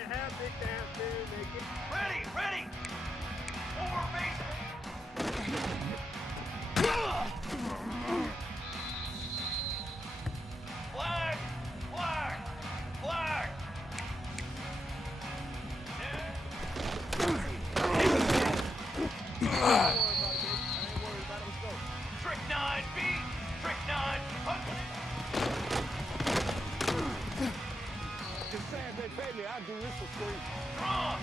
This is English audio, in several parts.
Ready, ready! Over base! Flag! Flag! Flag! Strychnine B! Strychnine! It's sad they pay me. I do this for free. Strong!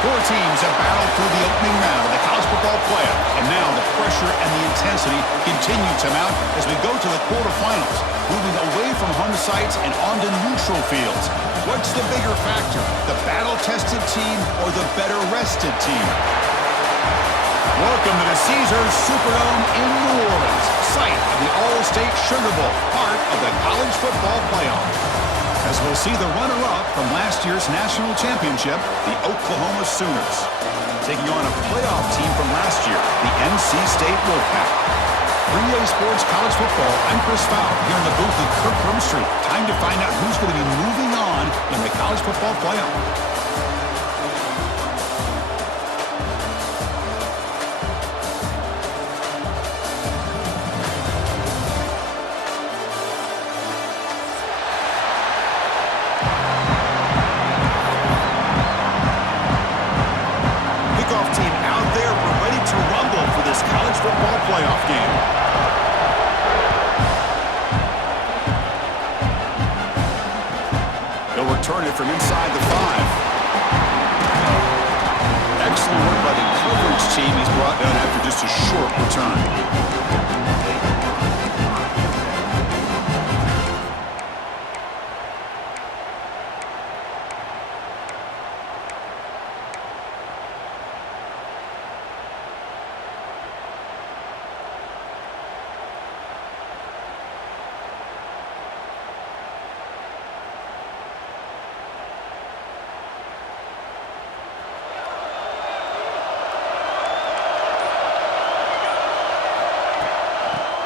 Four teams have battled through the opening round of the college football playoff, and now the pressure and the intensity continue to mount as we go to the quarterfinals, moving away from home sites and onto neutral fields. What's the bigger factor, the battle-tested team or the better-rested team? Welcome to the Caesars Superdome in New Orleans, site of the All-State Sugar Bowl, part of the college football playoff. As we'll see the runner-up from last year's national championship, the Oklahoma Sooners, taking on a playoff team from last year, the NC State Wolfpack. 3A Sports College Football, I'm Chris Fowler, here in the booth with Kirk Herbstreit. Time to find out who's going to be moving on in the college football playoff. Playoff game. They'll return it from inside the 5. Excellent work by the coverage team. He's brought down after just a short return.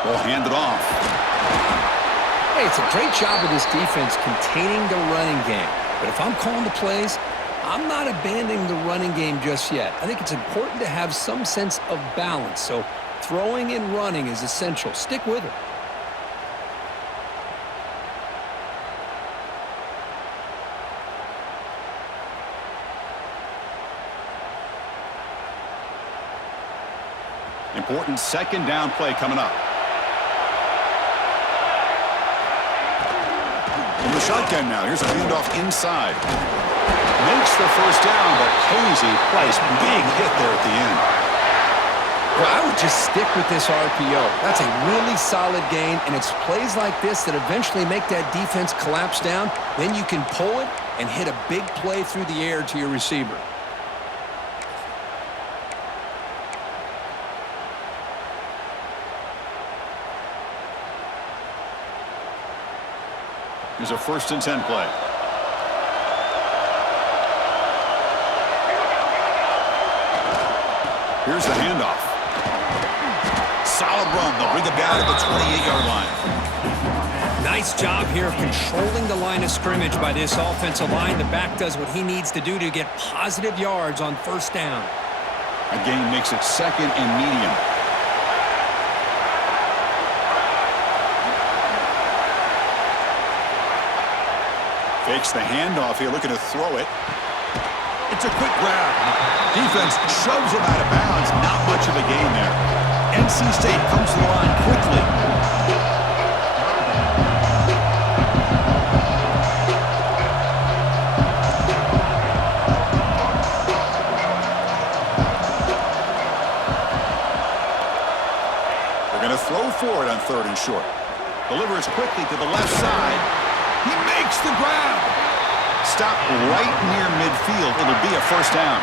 Ball handed off. Hey, it's a great job of this defense containing the running game. But if I'm calling the plays, I'm not abandoning the running game just yet. I think it's important to have some sense of balance. So throwing and running is essential. Stick with it. Important second down play coming up. In the shotgun now. Here's a handoff inside. Makes the first down, but Hazy plays big hit there at the end. Well, I would just stick with this RPO. That's a really solid gain, and it's plays like this that eventually make that defense collapse down. Then you can pull it and hit a big play through the air to your receiver. Here's a 1st and 10 play. Here's the handoff. Solid run. They'll bring it down to the 28-yard line. Nice job here of controlling the line of scrimmage by this offensive line. The back does what he needs to do to get positive yards on 1st down. A gain makes it 2nd and medium. Fakes the handoff here, looking to throw it. It's a quick grab. Defense shoves him out of bounds. Not much of a gain there. NC State comes to the line quickly. They're going to throw for it on 3rd and short. Delivers quickly to the left side. He makes the grab. Stop right near midfield. It'll be a 1st down.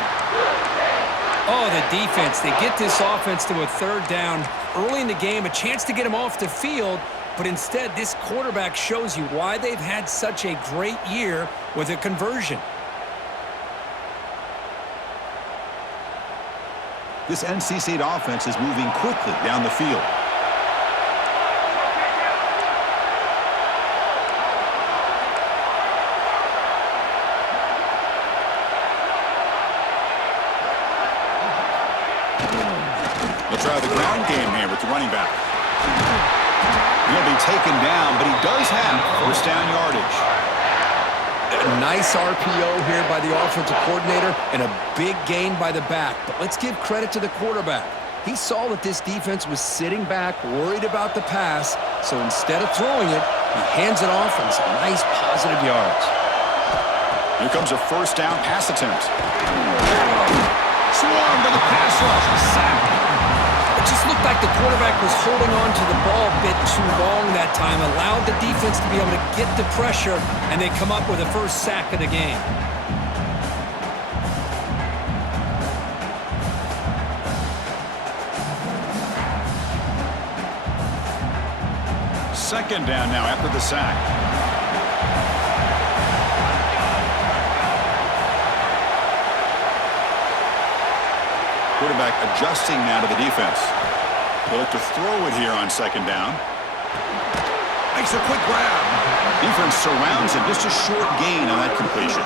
Oh, the defense. They get this offense to a 3rd down early in the game, a chance to get him off the field, but instead this quarterback shows you why they've had such a great year with a conversion. This NC State offense is moving quickly down the field. Try the ground game here with the running back. He'll be taken down, but he does have 1st down yardage. A nice RPO here by the offensive coordinator and a big gain by the back. But let's give credit to the quarterback. He saw that this defense was sitting back, worried about the pass, so instead of throwing it, he hands it off and some nice positive yards. Here comes a first down pass attempt. Swarmed by the pass rush. Sack. It just looked like the quarterback was holding on to the ball a bit too long that time, allowed the defense to be able to get the pressure, and they come up with the first sack of the game. Second down now after the sack. Quarterback adjusting now to the defense. They'll look to throw it here on second down. Makes a quick grab. Defense surrounds him. Just a short gain on that completion.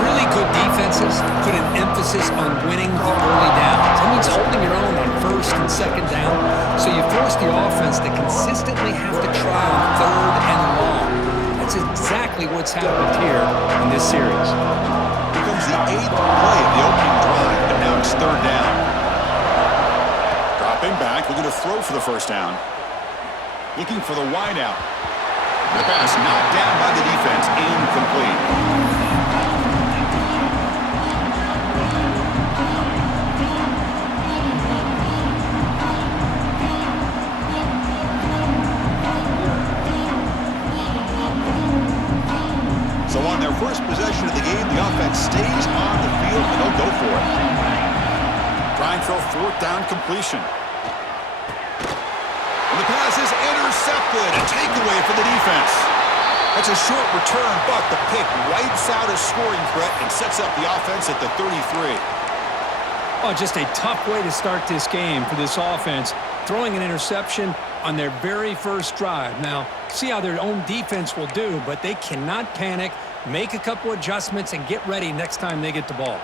Really good defenses put an emphasis on winning the early downs. That means holding your own on first and second down, so you force the offense to consistently have to try on third and long. That's exactly what's happened here in this series. Here comes the 8th play of the opening drive, and now it's third down. Dropping back, looking to throw for the first down. Looking for the wideout. The pass knocked down by the defense, incomplete. So on their first possession of the game, the offense stays on the field, and they'll go for it. Trying for a fourth down completion. And the pass is intercepted. A takeaway for the defense. That's a short return, but the pick wipes out a scoring threat and sets up the offense at the 33. Oh, just a tough way to start this game for this offense, throwing an interception on their very first drive. Now, see how their own defense will do, but they cannot panic, make a couple adjustments, and get ready next time they get the ball.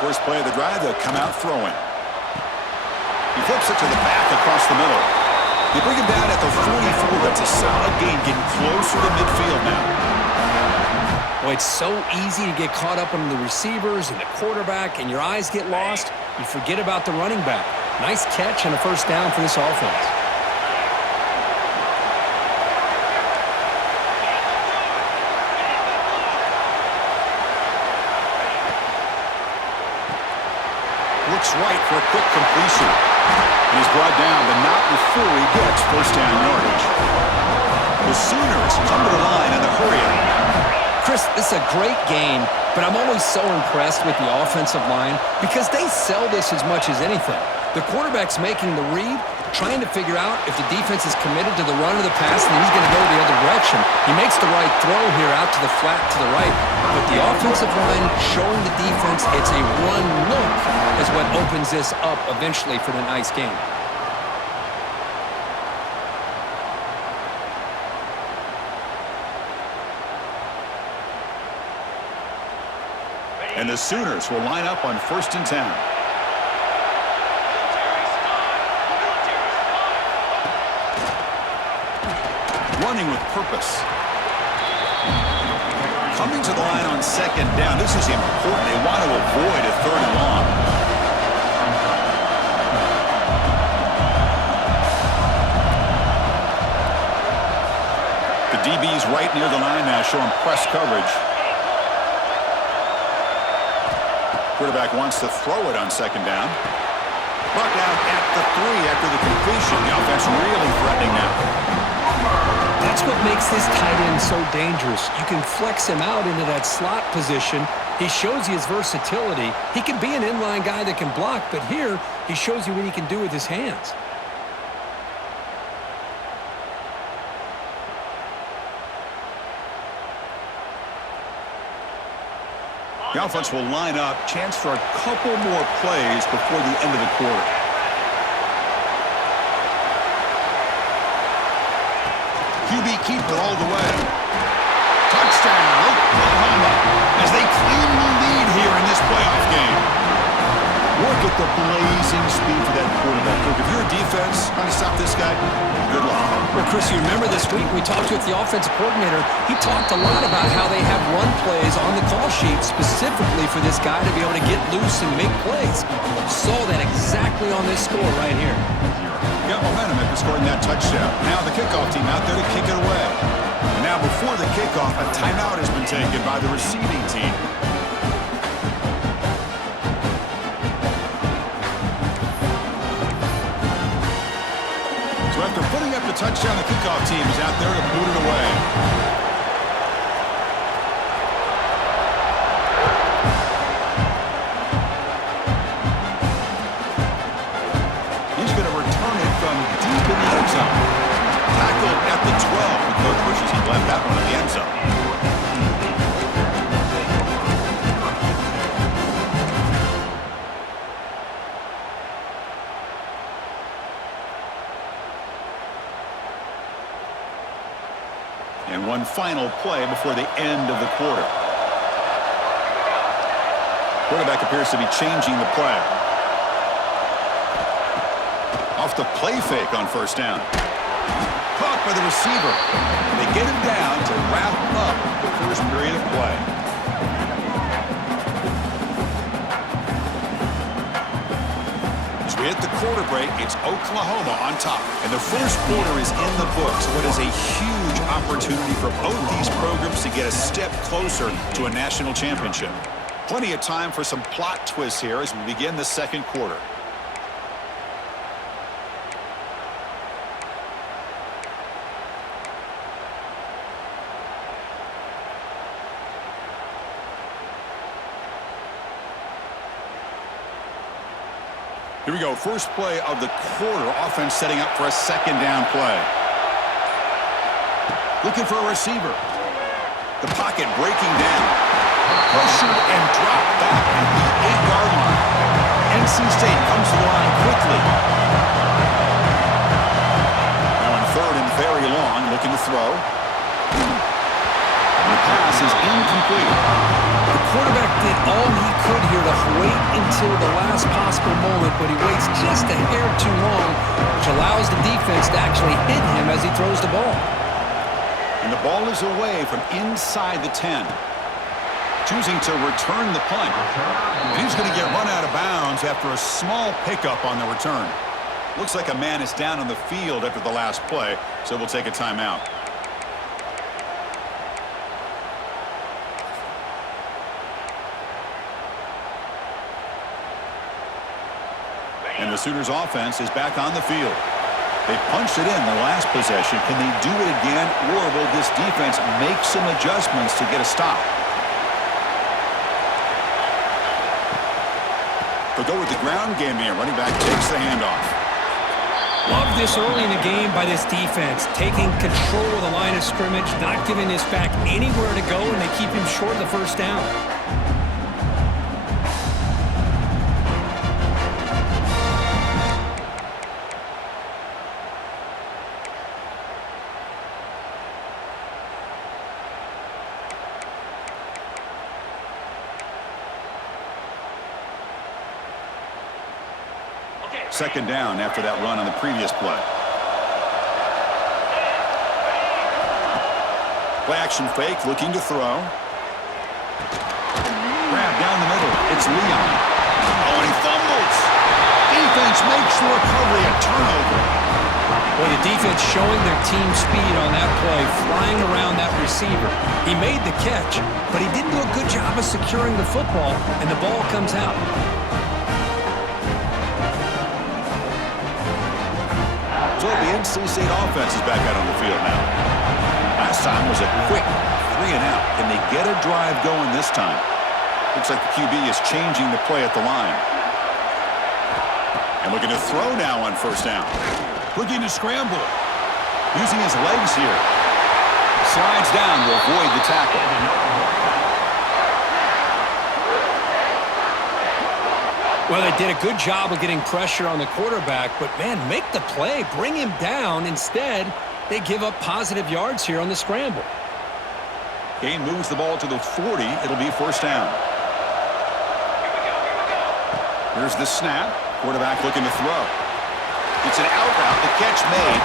First play of the drive, they'll come out throwing. He flips it to the back across the middle. They bring him down at the 44. That's a solid gain, getting closer to midfield now. Boy, it's so easy to get caught up on the receivers and the quarterback, and your eyes get lost. You forget about the running back. Nice catch and a first down for this offense. Looks right for a quick completion. And he's brought down, but not before he gets first down yardage. The Sooners come to the line in the hurry-up. Chris, this is a great game, but I'm always so impressed with the offensive line because they sell this as much as anything. The quarterback's making the read, trying to figure out if the defense is committed to the run or the pass, and then he's going to go the other direction. He makes the right throw here out to the flat to the right, but the offensive line showing the defense it's a run look is what opens this up eventually for the nice game. And the Sooners will line up on 1st and 10. Running with purpose. Coming to the line on 2nd down. This is important. They want to avoid a 3rd and long. The DB's right near the line now, showing press coverage. Quarterback wants to throw it on 2nd down. Brought down at the 3 after the completion. The offense really threatening now. That's what makes this tight end so dangerous. You can flex him out into that slot position. He shows you his versatility. He can be an inline guy that can block, but here he shows you what he can do with his hands. The offense will line up. Chance for a couple more plays before the end of the quarter. QB keeps it all the way. Touchdown, Oklahoma, as they claim the lead here in this playoff game. Look at the blazing speed for that quarterback. Look, if you're a defense trying to stop this guy, good luck. Well, Chris, you remember this week we talked with the offensive coordinator. He talked a lot about how they have run plays on the call sheet specifically for this guy to be able to get loose and make plays. Saw that exactly on this score right here. Got momentum after scoring that touchdown. Now the kickoff team out there to kick it away. And now before the kickoff, a timeout has been taken by the receiving team. So after putting up the touchdown, the kickoff team is out there to boot it away. He's going to return it from deep in the end zone. Tackled at the 12. The coach wishes he left that one in the end zone. And one final play before the end of the quarter. Quarterback appears to be changing the play. Off the play fake on first down. Caught by the receiver. They get him down to wrap up the first period of play. As we hit the quarter break, it's Oklahoma on top. And the first quarter is in the books. What is a huge opportunity for both these programs to get a step closer to a national championship. Plenty of time for some plot twists here as we begin the second quarter. Here we go, first play of the quarter. Offense setting up for a second down play. Looking for a receiver. The pocket breaking down. Pressured and dropped back at the 8-yard line. NC State comes to the line quickly. Now on third and very long, looking to throw. And the pass is incomplete. The quarterback did all he could here to wait until the last possible moment, but he waits just a hair too long, which allows the defense to actually hit him as he throws the ball. And the ball is away from inside the 10. Choosing to return the punt. And he's going to get run out of bounds after a small pickup on the return. Looks like a man is down on the field after the last play, so we'll take a timeout. And the Sooners offense is back on the field. They punched it in the last possession. Can they do it again, or will this defense make some adjustments to get a stop? They'll go with the ground game here. Running back takes the handoff. Love this early in the game by this defense, taking control of the line of scrimmage, not giving this back anywhere to go, and they keep him short of the first down. Second down after that run on the previous play. Play action fake, looking to throw. Grab down the middle. It's Leon. Oh, and he fumbles. Defense makes the recovery, a turnover. Well, the defense showing their team speed on that play, flying around that receiver. He made the catch, but he didn't do a good job of securing the football, and the ball comes out. So the NC State offense is back out on the field now. Last time was a quick 3-and-out. Can they get a drive going this time? Looks like the QB is changing the play at the line. And looking to throw now on first down. Looking to scramble. Using his legs here. Slides down to avoid the tackle. Well, they did a good job of getting pressure on the quarterback, but, man, make the play. Bring him down. Instead, they give up positive yards here on the scramble. Gain moves the ball to the 40. It'll be first down. Here's the snap. Quarterback looking to throw. It's an out route. The catch made.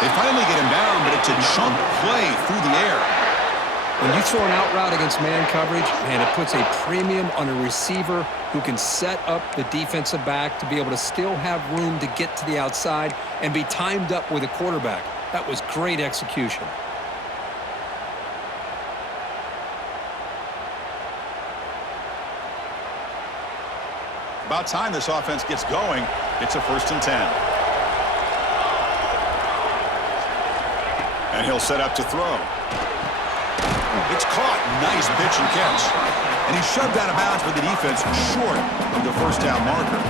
They finally get him down, but it's a chunk play through the air. When you throw an out route against man coverage, man, it puts a premium on a receiver who can set up the defensive back to be able to still have room to get to the outside and be timed up with a quarterback. That was great execution. About time this offense gets going. It's a 1st and 10. And he'll set up to throw. It's caught. Nice pitch and catch. And he's shoved out of bounds for the defense short of the first down marker.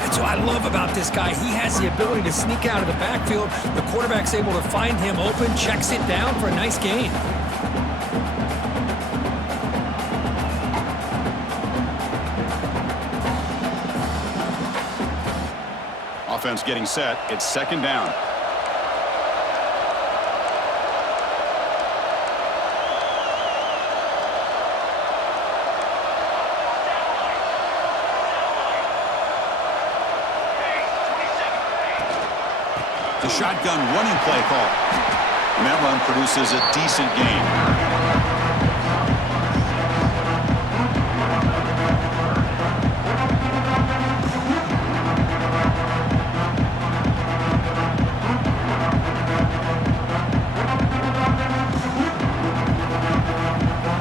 That's what I love about this guy. He has the ability to sneak out of the backfield. The quarterback's able to find him open, checks it down for a nice gain. Offense getting set. It's 2nd down. The shotgun running play call. And that run produces a decent gain.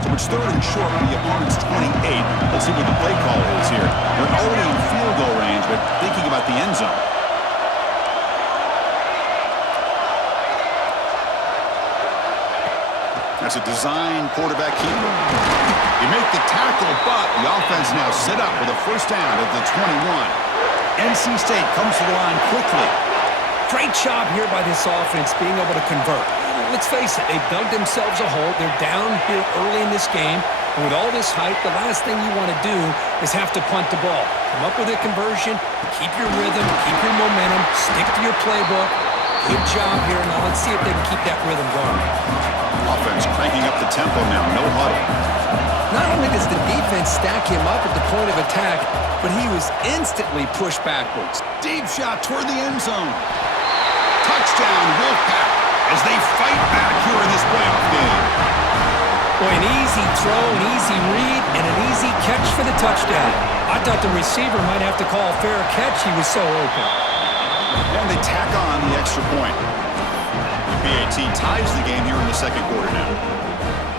So it's 3rd and short from the opponent's 28. Let's see what the play call is here. They're already in field goal range, but thinking about the end zone. That's a design quarterback keeper. You make the tackle, but the offense now set up with a 1st down at the 21. NC State comes to the line quickly. Great job here by this offense being able to convert. Let's face it, they've dug themselves a hole. They're down here early in this game. And with all this hype, the last thing you want to do is have to punt the ball. Come up with a conversion, keep your rhythm, keep your momentum, stick to your playbook. Good job here. Now let's see if they can keep that rhythm going. Offense cranking up the tempo now. No huddle. Not only does the defense stack him up at the point of attack, but he was instantly pushed backwards. Deep shot toward the end zone. Touchdown, Wolfpack, as they fight back here in this playoff game. Boy, an easy throw, an easy read, and an easy catch for the touchdown. I thought the receiver might have to call a fair catch. He was so open. And they tack on the extra point. The PAT ties the game here in the 2nd quarter now.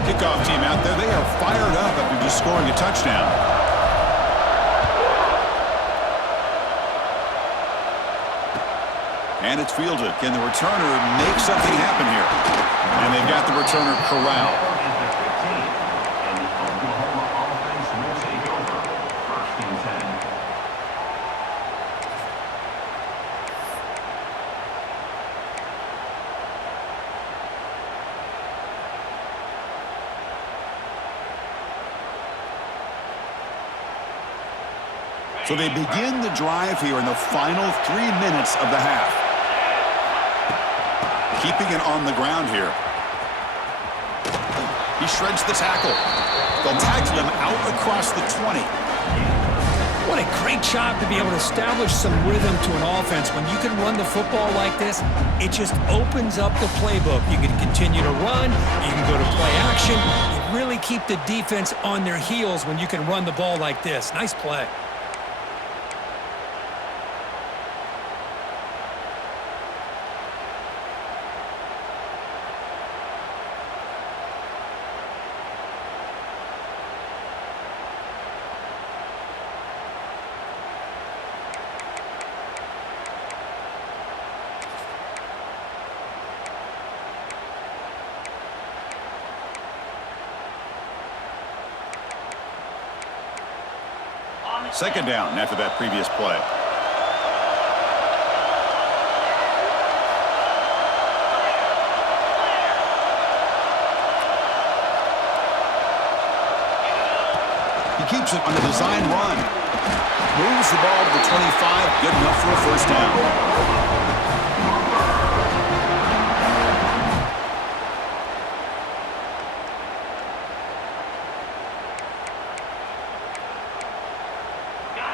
Kickoff team out there. They are fired up after just scoring a touchdown. And it's fielded. Can the returner make something happen here? And they've got the returner corralled. So they begin the drive here in the final 3 minutes of the half. Keeping it on the ground here. He shreds the tackle. They'll tackle him out across the 20. What a great job to be able to establish some rhythm to an offense. When you can run the football like this, it just opens up the playbook. You can continue to run. You can go to play action. You really keep the defense on their heels when you can run the ball like this. Nice play. Second down after that previous play. He keeps it on the design run. Moves the ball to the 25. Good enough for a 1st down.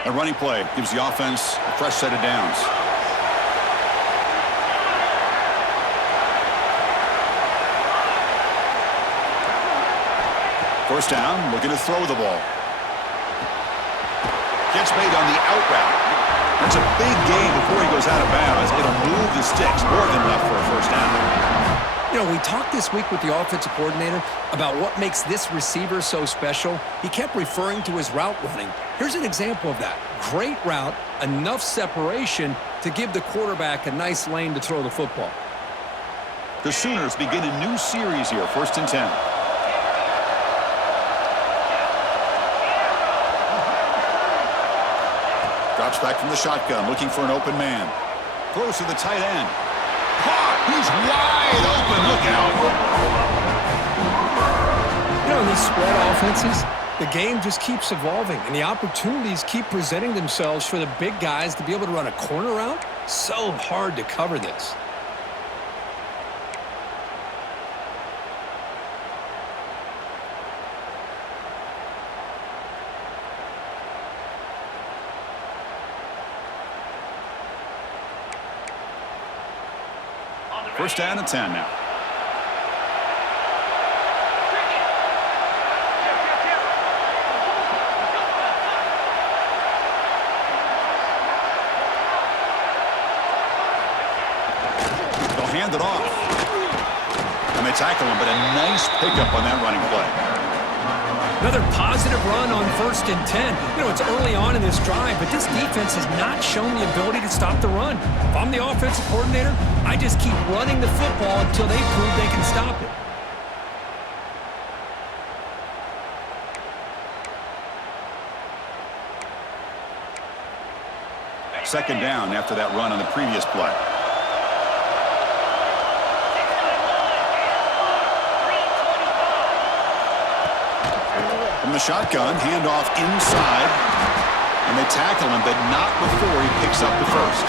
A running play gives the offense a fresh set of downs. First down, looking to throw the ball. Gets made on the out route. That's a big gain before he goes out of bounds. It'll move the sticks more than enough for a first down. You know, we talked this week with the offensive coordinator about what makes this receiver so special. He kept referring to his route running. Here's an example of that. Great route, enough separation to give the quarterback a nice lane to throw the football. The Sooners begin a new series here, 1st and 10. Drops back from the shotgun, looking for an open man. Throws to the tight end. Caught! He's wide open. Look out. You know, in these spread offenses, the game just keeps evolving, and the opportunities keep presenting themselves for the big guys to be able to run a corner route. So hard to cover this. First down and 10 now. They'll hand it off. And they tackle him, but a nice pickup on that running play. Another positive run on 1st and 10. You know, it's early on in this drive, but this defense has not shown the ability to stop the run. If I'm the offensive coordinator, I just keep running the football until they prove they can stop it. Second down after that run on the previous play. From the shotgun, handoff inside, and they tackle him, but not before he picks up the first.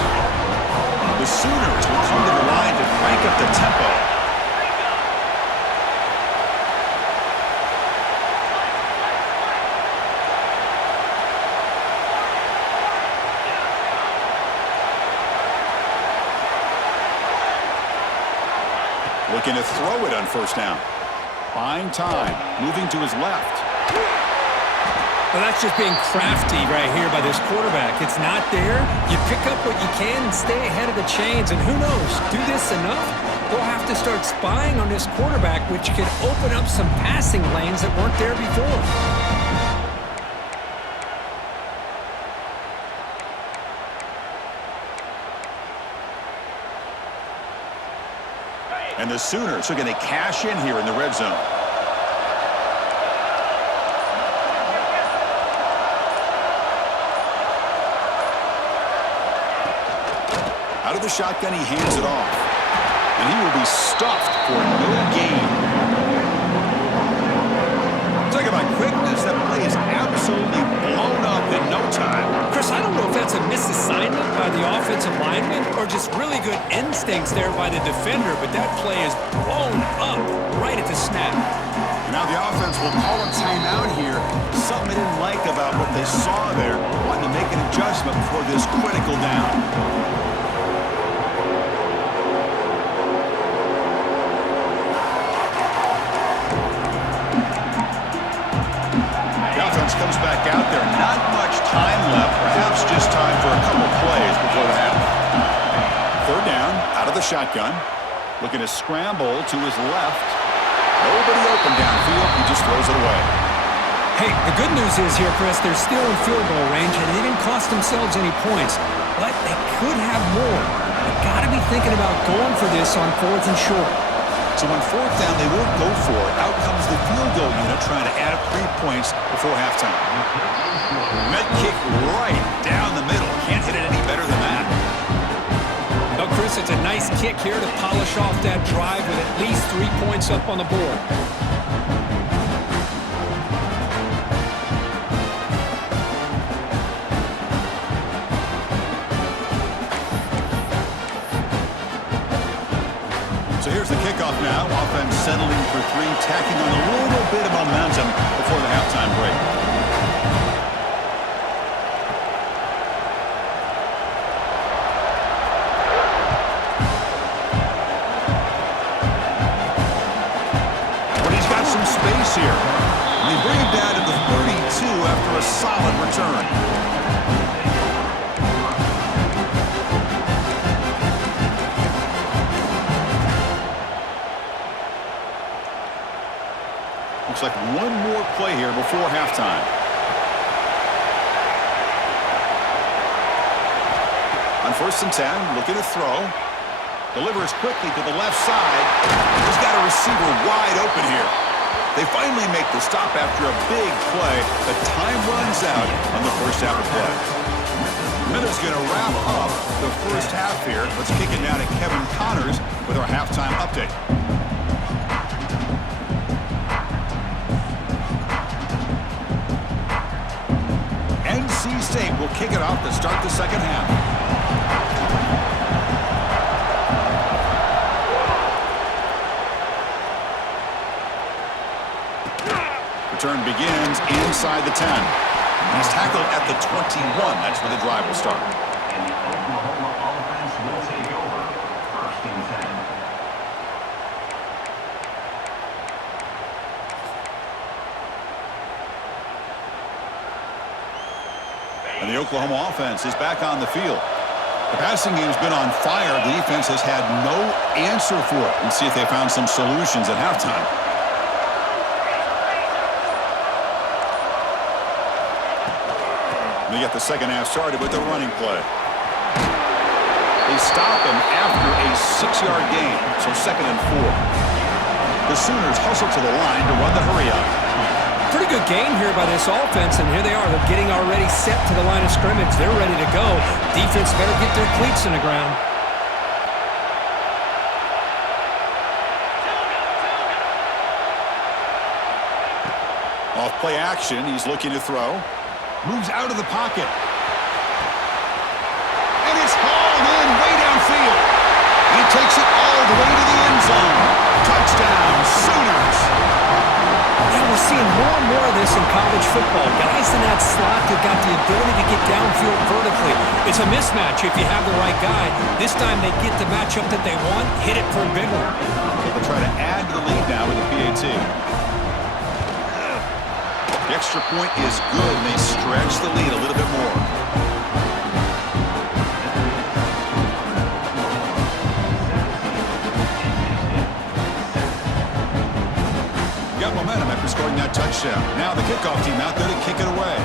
The Sooners will come to the line to crank up the tempo. Looking to throw it on first down. Buying time, moving to his left. Well, that's just being crafty right here by this quarterback. It's not there. You pick up what you can and stay ahead of the chains. And who knows, do this enough, they'll have to start spying on this quarterback, which could open up some passing lanes that weren't there before. And the Sooners are going to cash in here in the red zone. Out of the shotgun, he hands it off. And he will be stuffed for no gain. Talk about quickness. That play is absolutely blown up in no time. Chris, I don't know if that's a misassignment by the offensive lineman or just really good instincts there by the defender, but that play is blown up right at the snap. And now the offense will call a timeout here. Something they didn't like about what they saw there. Wanting to make an adjustment before this critical down. Comes back out there. Not much time left. Perhaps just time for a couple plays before the half. Third down, out of the shotgun. Looking to scramble to his left. Nobody open downfield. He just throws it away. Hey, the good news is here, Chris, they're still in field goal range, and they didn't cost themselves any points. But they could have more. They've got to be thinking about going for this on 4th and short. So on 4th down, they won't go for it. Out comes the field goal unit trying to add up 3 points before halftime. Met kick right down the middle. Can't hit it any better than that. Well, Chris, it's a nice kick here to polish off that drive with at least 3 points up on the board. So here's the kickoff now. Offense settling for 3, tacking on a little bit of momentum before the halftime break. here. And they bring him down to the 32 after a solid return. Looks like one more play here before halftime. On 1st and 10, looking to throw. Delivers quickly to the left side. He's got a receiver wide open here. They finally make the stop after a big play, but time runs out on the first half of play. Minute's going to wrap up the first half here. Let's kick it down to Kevin Connors with our halftime update. NC State will kick it off to start the second half. Return begins inside the 10. He's tackled at the 21. That's where the drive will start. And the Oklahoma offense will take over 1st and 10. And the Oklahoma offense is back on the field. The passing game's been on fire. The defense has had no answer for it. Let's see if they found some solutions at halftime. They get the second half started with the running play. They stop him after a 6-yard gain, so 2nd and 4. The Sooners hustle to the line to run the hurry up. Pretty good gain here by this offense, and here they are. They're getting already set to the line of scrimmage. They're ready to go. Defense better get their cleats in the ground. Off play action, he's looking to throw. Moves out of the pocket. And it's hauled in way downfield. He takes it all the way to the end zone. Touchdown, Sooners. Yeah, we're seeing more and more of this in college football. Guys in that slot that got the ability to get downfield vertically. It's a mismatch if you have the right guy. This time they get the matchup that they want, hit it for a big one. They'll try to add to the lead now with the PAT. The extra point is good, and they stretch the lead a little bit more. Got momentum after scoring that touchdown. Now the kickoff team out there to kick it away.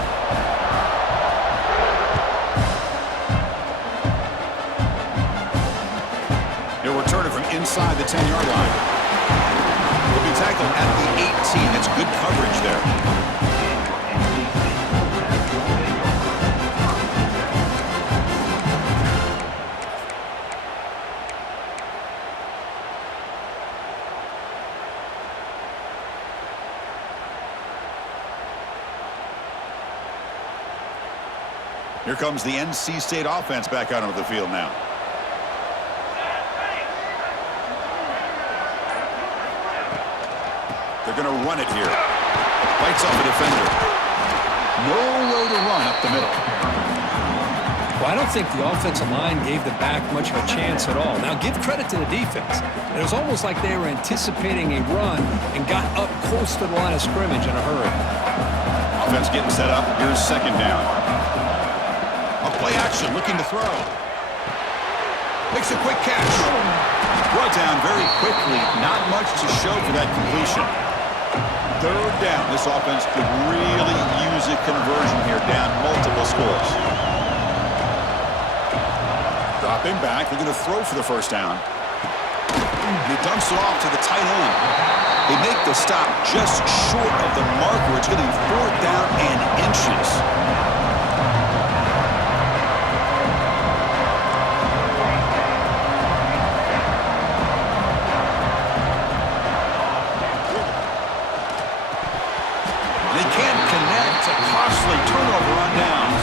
He'll return it from inside the 10-yard line. He'll be tackled at the 18. That's good coverage there. Here comes the NC State offense back out onto the field now. They're going to run it here. Bites off a defender. Nowhere to run up the middle. Well, I don't think the offensive line gave the back much of a chance at all. Now, give credit to the defense. It was almost like they were anticipating a run and got up close to the line of scrimmage in a hurry. Offense getting set up. Here's 2nd down. Play action, looking to throw. Makes a quick catch. Brought down very quickly. Not much to show for that completion. 3rd down. This offense could really use a conversion here, down multiple scores. Dropping back, looking to throw for the 1st down. And he dumps it off to the tight end. They make the stop just short of the marker. It's going to be 4th down and inches. Turnover on downs.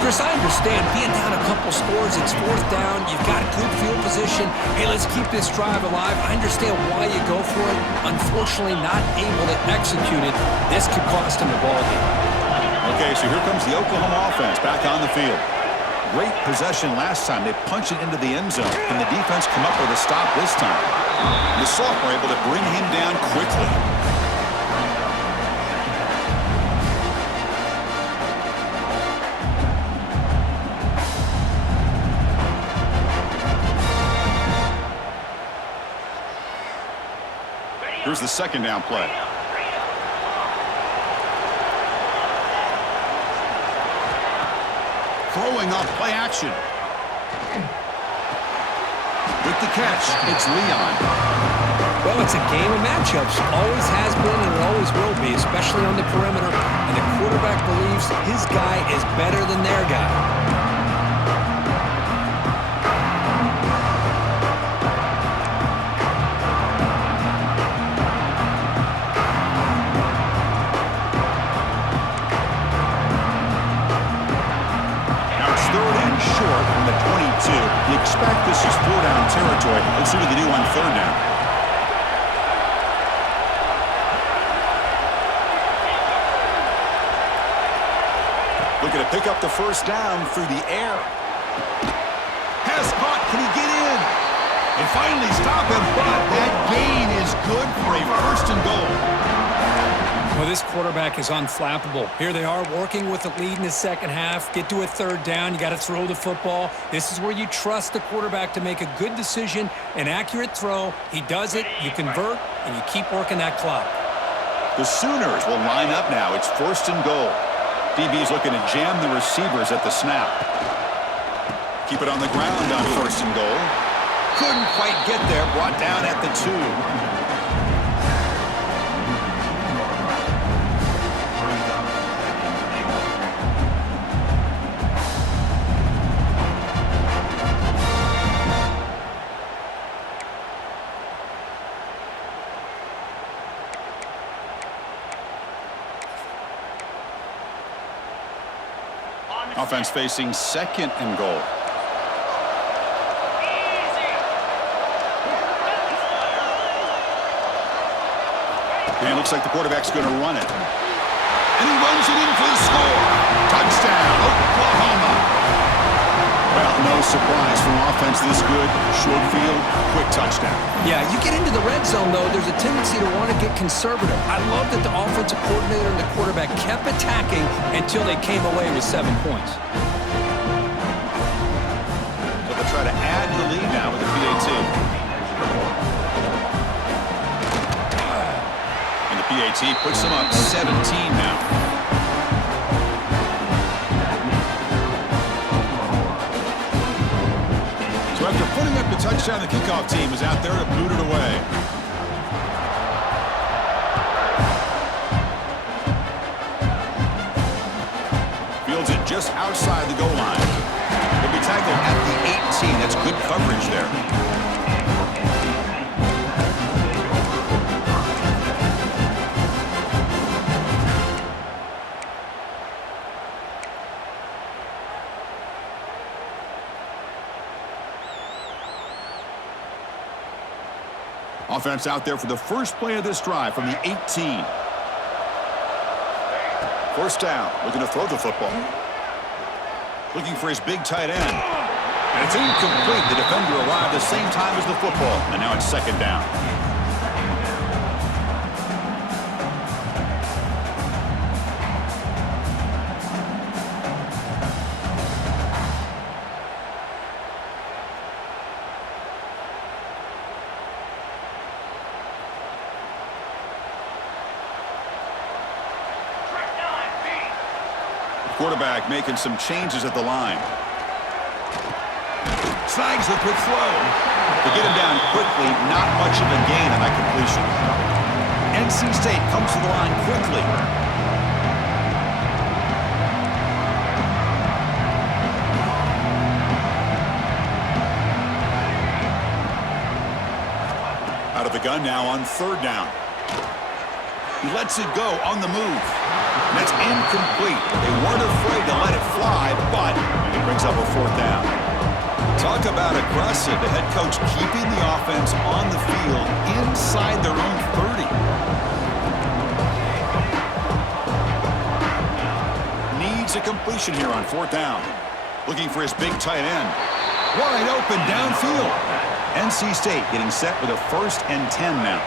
Chris, I understand being down a couple scores, it's 4th down, you've got good field position. Hey, let's keep this drive alive. I understand why you go for it. Unfortunately, not able to execute it. This could cost him the ball game. Okay, so here comes the Oklahoma offense back on the field. Great possession last time. They punch it into the end zone. Can the defense come up with a stop this time? The Sophomore able to bring him down quickly. Here's the second down play. Throwing off play action. With the catch, it's Leon. Well, it's a game of matchups. Always has been and it always will be, especially on the perimeter. And the quarterback believes his guy is better than their guy. Short from the 22. You expect this is 4-down territory. Let's see what they do on 3rd down. Looking to pick up the 1st down through the air. Has caught. Can he get in? They finally stop him, but that gain is good for a 1st and goal. Well, this quarterback is unflappable. Here they are working with the lead in the second half. Get to a 3rd down. You got to throw the football. This is where you trust the quarterback to make a good decision, an accurate throw. He does it, you convert, and you keep working that clock. The Sooners will line up now. It's 1st and goal. DB's looking to jam the receivers at the snap. Keep it on the ground on 1st and goal. Couldn't quite get there. Brought down at the 2. Offense facing 2nd and goal. And it looks like the quarterback's going to run it. And he runs it in for the score. Touchdown, Oklahoma. Well, no surprise from offense this good. Short field, quick touchdown. Yeah, you get into the red zone, though, there's a tendency to want to get conservative. I love that the offensive coordinator and the quarterback kept attacking until they came away with 7 points. So they'll try to add to the lead now with the PAT. And the PAT puts them up 17 now. So after putting up the touchdown, the kickoff team is out there to boot it away. Fields it just outside the goal line. He'll be tackled at the 18. That's good coverage there. Offense out there for the first play of this drive from the 18. 1st down, looking to throw the football. Looking for his big tight end. And it's incomplete. The defender arrived the same time as the football. And now it's 2nd down. Quarterback making some changes at the line. Snags the quick throw. To get him down quickly, not much of a gain on that completion. NC State comes to the line quickly. Out of the gun now on 3rd down. He lets it go on the move. And that's incomplete. They weren't afraid to let it fly, but it brings up a 4th down. Talk about aggressive. The head coach keeping the offense on the field inside their own 30. Needs a completion here on 4th down. Looking for his big tight end. Wide open downfield. NC State getting set with a 1st and 10 now.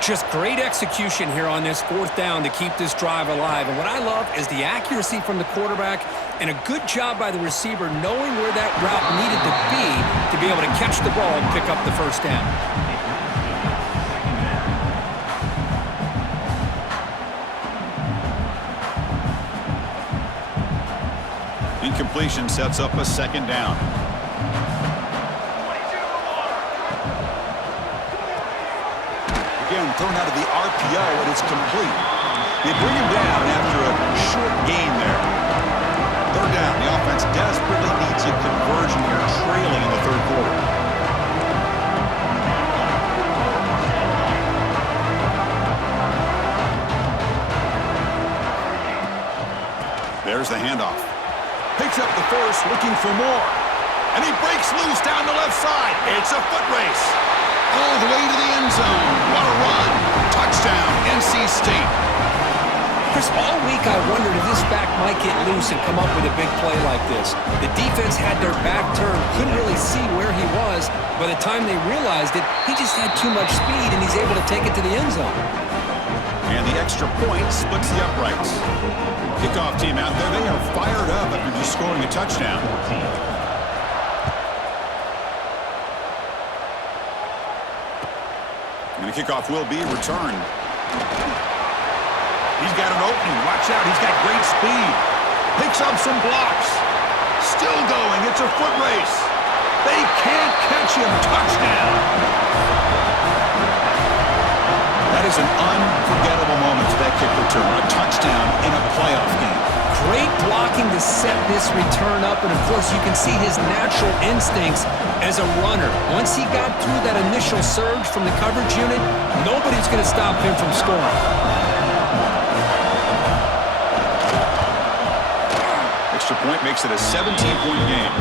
Just great execution here on this 4th down to keep this drive alive. And what I love is the accuracy from the quarterback and a good job by the receiver knowing where that route needed to be able to catch the ball and pick up the 1st down. completion sets up a second down. 22 to the water. Again, thrown out of the RPO, and it's complete. They bring him down after a short gain there. Third down. The offense desperately needs a conversion here, trailing in the third quarter. There's the handoff. Picks up the first, looking for more. And he breaks loose down the left side. It's a foot race. All the way to the end zone. What a run. Touchdown, NC State. Chris, all week I wondered if this back might get loose and come up with a big play like this. The defense had their back turned, couldn't really see where he was. By the time they realized it, he just had too much speed, and he's able to take it to the end zone. And the extra point splits the uprights. Kickoff team out there, they are fired up after just scoring a touchdown. And the kickoff will be returned. He's got an opening. Watch out. He's got great speed. Picks up some blocks. Still going. It's a foot race. They can't catch him. Touchdown. That is an unforgettable moment for that kick return. A touchdown in a playoff game. Great blocking to set this return up, and of course you can see his natural instincts as a runner. Once he got through that initial surge from the coverage unit, nobody's going to stop him from scoring. Extra point makes it a 17-point game.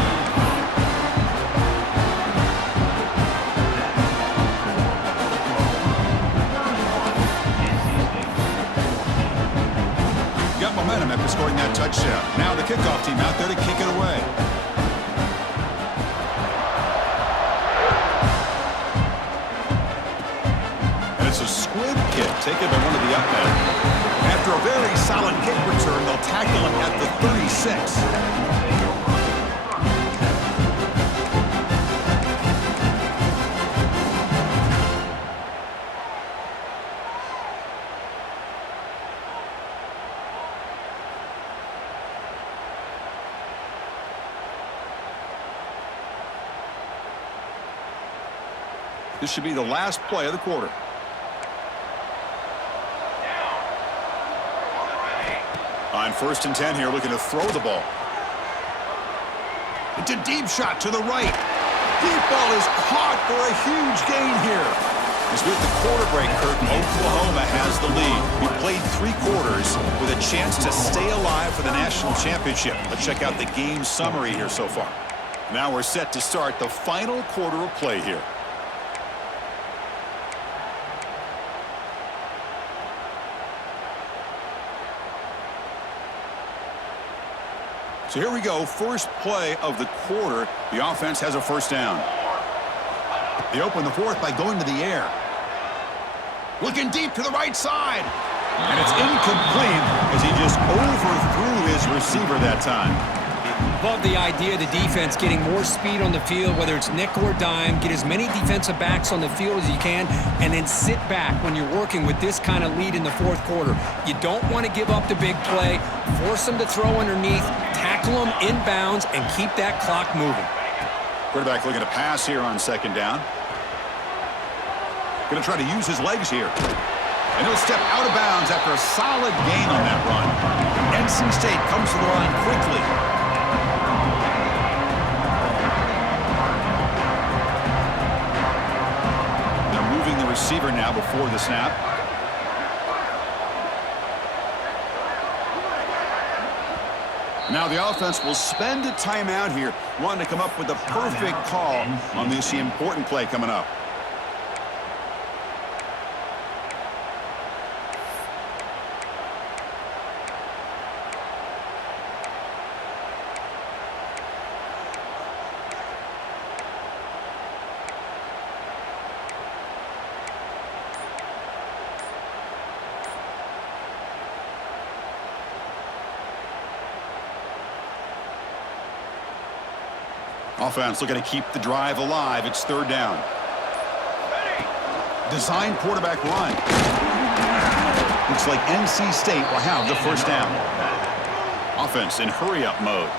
Got momentum after scoring that touchdown. Now the kickoff team out there to kick it away. And it's a squib kick taken by one of the up men. After a very solid kick return, they'll tackle him at the 36. This should be the last play of the quarter. On 1st and 10 here, looking to throw the ball. It's a deep shot to the right. Deep ball is caught for a huge gain here. As with the quarter break, Kurt, Oklahoma has the lead. We played 3 quarters with a chance to stay alive for the national championship. Let's check out the game summary here so far. Now we're set to start the final quarter of play here. So here we go, first play of the quarter. The offense has a first down. They open the fourth by going to the air. Looking deep to the right side. And it's incomplete as he just overthrew his receiver that time. Love the idea of the defense getting more speed on the field, whether it's nickel or dime, get as many defensive backs on the field as you can, and then sit back when you're working with this kind of lead in the fourth quarter. You don't want to give up the big play, force them to throw underneath, tackle them inbounds, and keep that clock moving. Quarterback looking to pass here on second down. Going to try to use his legs here. And he'll step out of bounds after a solid gain on that run. NC State comes to the line quickly. They're moving the receiver now before the snap. Now the offense will spend a timeout here, wanting to come up with the perfect call on this important play coming up. Offense looking to keep the drive alive. It's third down. Design quarterback run. Looks like NC State will have the first down. Offense in hurry-up mode.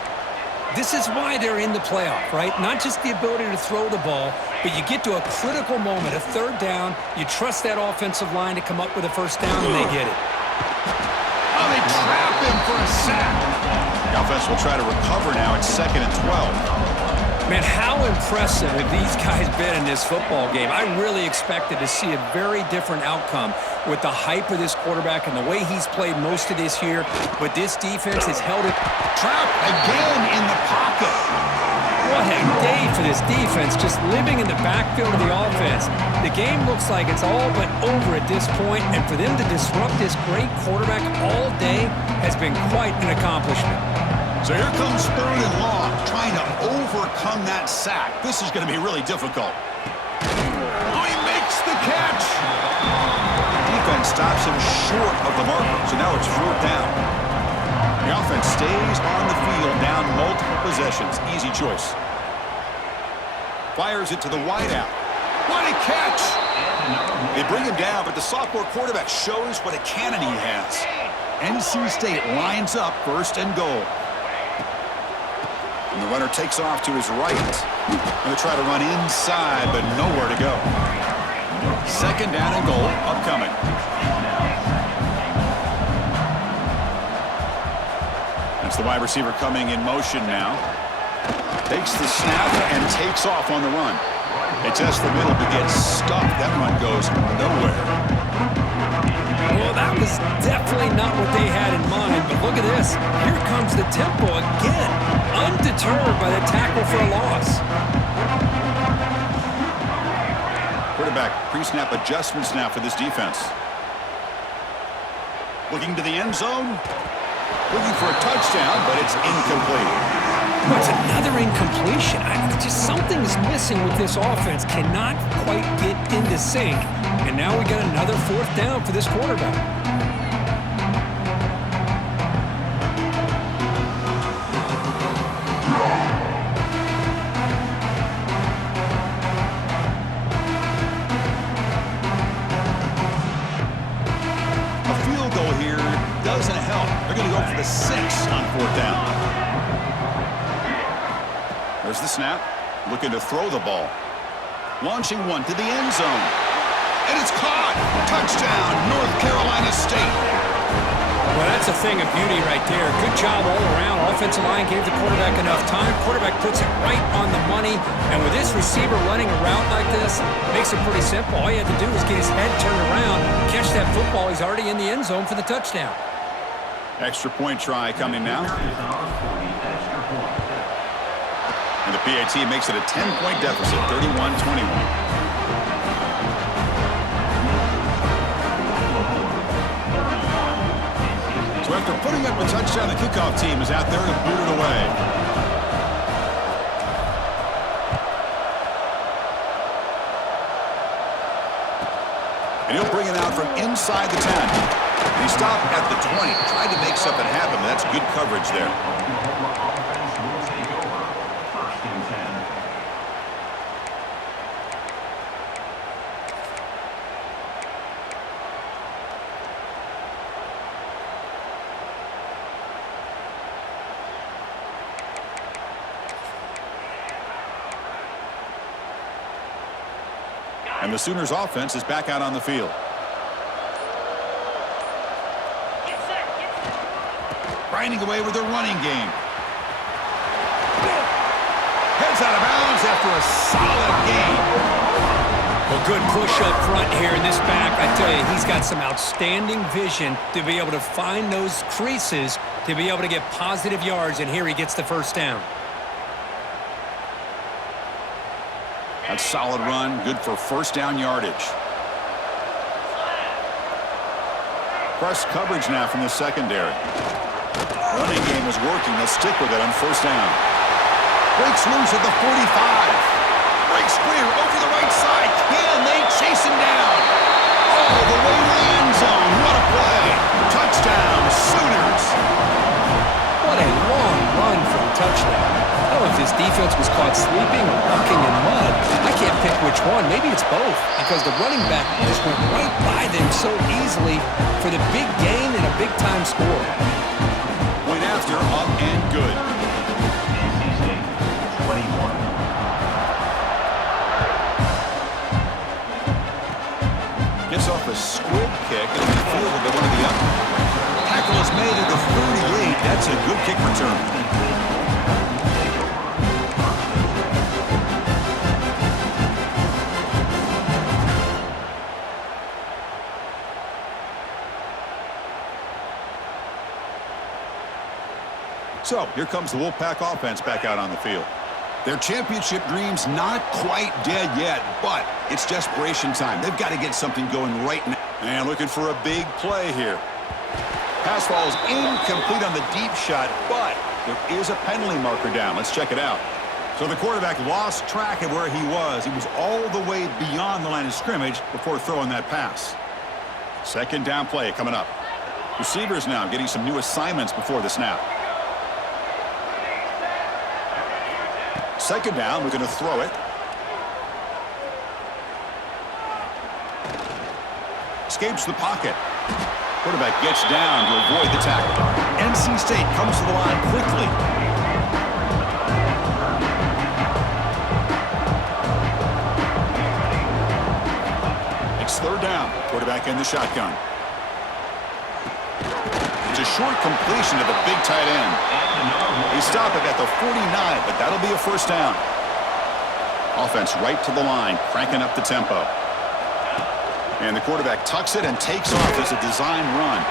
This is why they're in the playoff, right? Not just the ability to throw the ball, but you get to a critical moment, a third down, you trust that offensive line to come up with a first down, and they get it. Oh, they trap him for a sack. The offense will try to recover now. It's 2nd and 12. Man, how impressive have these guys been in this football game? I really expected to see a very different outcome with the hype of this quarterback and the way he's played most of this year. But this defense has held it. Trap again in the pocket. What a day for this defense, just living in the backfield of the offense. The game looks like it's all but over at this point, and for them to disrupt this great quarterback all day has been quite an accomplishment. So here comes 3rd and long, trying to overcome that sack. This is going to be really difficult. Oh, he makes the catch. Defense stops him short of the marker, so now it's 4th down. The offense stays on the field, down multiple possessions. Easy choice. Fires it to the wideout. What a catch! They bring him down, but the sophomore quarterback shows what a cannon he has. NC State lines up 1st and goal. And the runner takes off to his right. Going to try to run inside, but nowhere to go. 2nd down and goal upcoming. That's the wide receiver coming in motion now. Takes the snap and takes off on the run. They test the middle to get stuck. That run goes nowhere. Well, that was definitely not what they had in mind, but look at this. Here comes the tempo again, undeterred by the tackle for a loss. Quarterback pre-snap adjustments now for this defense. Looking to the end zone. Looking for a touchdown, but it's incomplete. It's another incompletion. Just something's missing with this offense. Cannot quite get into sync. And now we got another 4th down for this quarterback. A field goal here doesn't help. They're going to go for the 6 on 4th down. There's the snap. Looking to throw the ball. Launching one to the end zone. And it's caught. Touchdown, North Carolina State. Well, that's a thing of beauty right there. Good job all around. Offensive line gave the quarterback enough time. Quarterback puts it right on the money. And with this receiver running a route like this, makes it pretty simple. All you had to do was get his head turned around, catch that football. He's already in the end zone for the touchdown. Extra point try coming now. And the PAT makes it a 10-point deficit, 31-21. So after putting up a touchdown, the kickoff team is out there to boot it away. And he'll bring it out from inside the 10. And he stopped at the 20, tried to make something happen, but that's good coverage there. And the Sooners offense is back out on the field. Grinding away with their running game. Heads out of bounds after a solid game. Well, good push up front here in this back. I tell you, he's got some outstanding vision to be able to find those creases to be able to get positive yards, and here he gets the 1st down. That's a solid run, good for 1st down yardage. Press coverage now from the secondary. Running game is working. They'll stick with it on 1st down. Breaks loose at the 45. Breaks clear over the right side. Can they chase him down? All the way to the end zone. What a play. Touchdown, Sooners. What a long run for a touchdown. I don't know if this defense was caught sleeping or walking in mud. I can't pick which one. Maybe it's both, because the running back just went right by them so easily for the big gain and a big-time score. Point after, up and good. off a squib kick, and we feel that one of the other. Tackle is made at the 38. That's a good kick return. So, here comes the Wolfpack offense back out on the field. Their championship dreams not quite dead yet, but it's desperation time. They've got to get something going right now. And looking for a big play here. Pass falls incomplete on the deep shot, but there is a penalty marker down. Let's check it out. So the quarterback lost track of where he was. He was all the way beyond the line of scrimmage before throwing that pass. Second down play coming up. Receivers now getting some new assignments before the snap. Second down, we're going to throw it. Escapes the pocket. Quarterback gets down to avoid the tackle. NC State comes to the line quickly. It's third down. Quarterback in the shotgun. It's a short completion to the big tight end. They stop it at the 49, but that'll be a first down. Offense right to the line, cranking up the tempo. And the quarterback tucks it and takes off as a design run.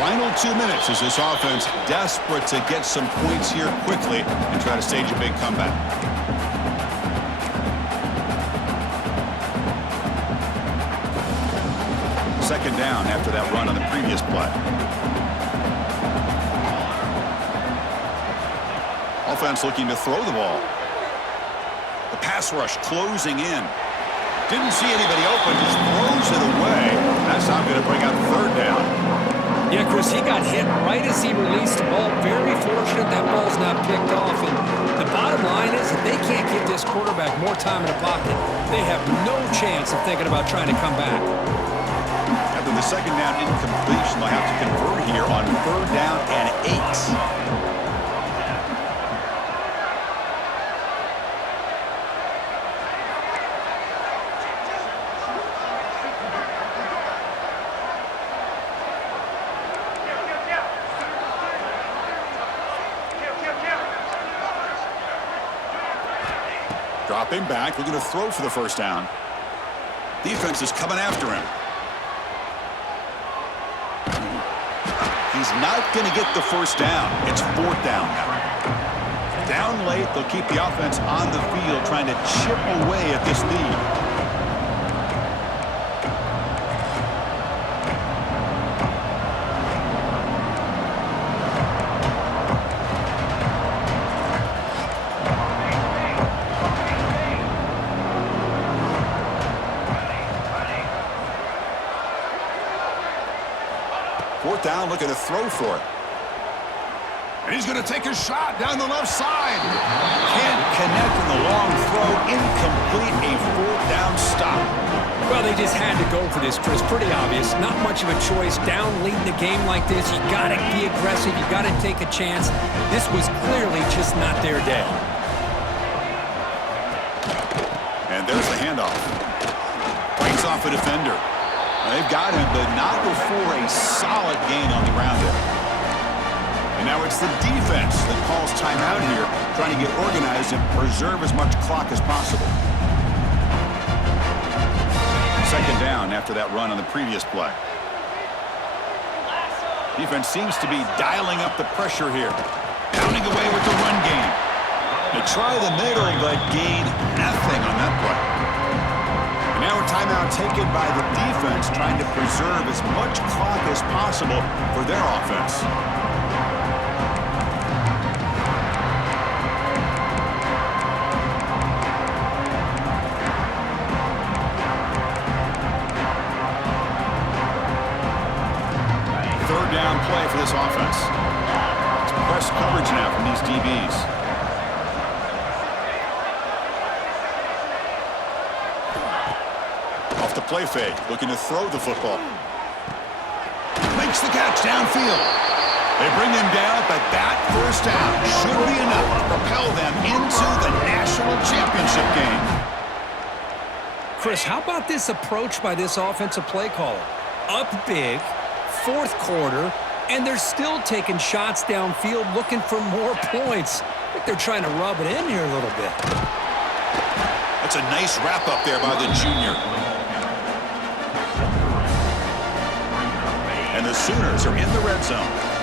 Final 2 minutes as this offense desperate to get some points here quickly and try to stage a big comeback. Second down after that run on the previous play. Offense looking to throw the ball. The pass rush closing in. Didn't see anybody open, just throws it away. That's not going to bring out third down. Yeah, Chris, he got hit right as he released the ball. Very fortunate that ball's not picked off. And the bottom line is that they can't give this quarterback more time in the pocket. They have no chance of thinking about trying to come back. After the second down incompletion, they'll have to convert here on third down and 8. Dropping back, looking to throw for the first down. Defense is coming after him. He's not going to get the first down. It's fourth down now. Down late, they'll keep the offense on the field trying to chip away at this lead. Fourth down, looking to throw for it. And he's going to take a shot down the left side. Can't connect in the long throw. Incomplete, a fourth down stop. Well, they just had to go for this, Chris. Pretty obvious. Not much of a choice. Down leading the game like this, you got to be aggressive. You got to take a chance. This was clearly just not their day. And there's the handoff. Breaks off a defender. They've got him, but not before a solid gain on the ground there. And now it's the defense that calls timeout here, trying to get organized and preserve as much clock as possible. Second down after that run on the previous play. Defense seems to be dialing up the pressure here. Pounding away with the run game. They try the middle, but gain nothing on that play. Now a timeout taken by the defense, trying to preserve as much clock as possible for their offense. Third down play for this offense. It's press coverage now from these DBs. Off the play fake, looking to throw the football. Makes the catch downfield. They bring him down, but that first down should be enough to propel them into the national championship game. Chris, how about this approach by this offensive play caller? Up big, fourth quarter, and they're still taking shots downfield looking for more points. I think they're trying to rub it in here a little bit. That's a nice wrap up there by the junior. And the Sooners are in the red zone.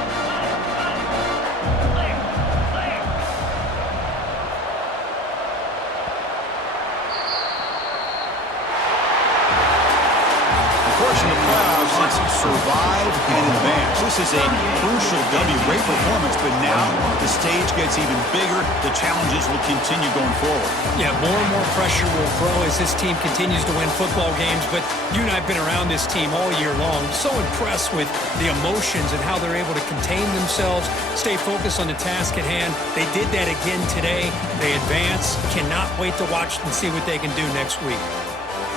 Survive and advance. This is a crucial W. Great performance, but now the stage gets even bigger. The challenges will continue going forward. Yeah, more and more pressure will grow as this team continues to win football games, but you and I have been around this team all year long. So impressed with the emotions and how they're able to contain themselves, stay focused on the task at hand. They did that again today. They advance. Cannot wait to watch and see what they can do next week.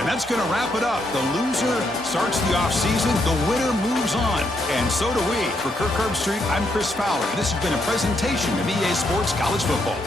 And that's going to wrap it up. The loser starts the offseason. The winner moves on. And so do we. For Kirk Herbstreit, I'm Chris Fowler. This has been a presentation of EA Sports College Football.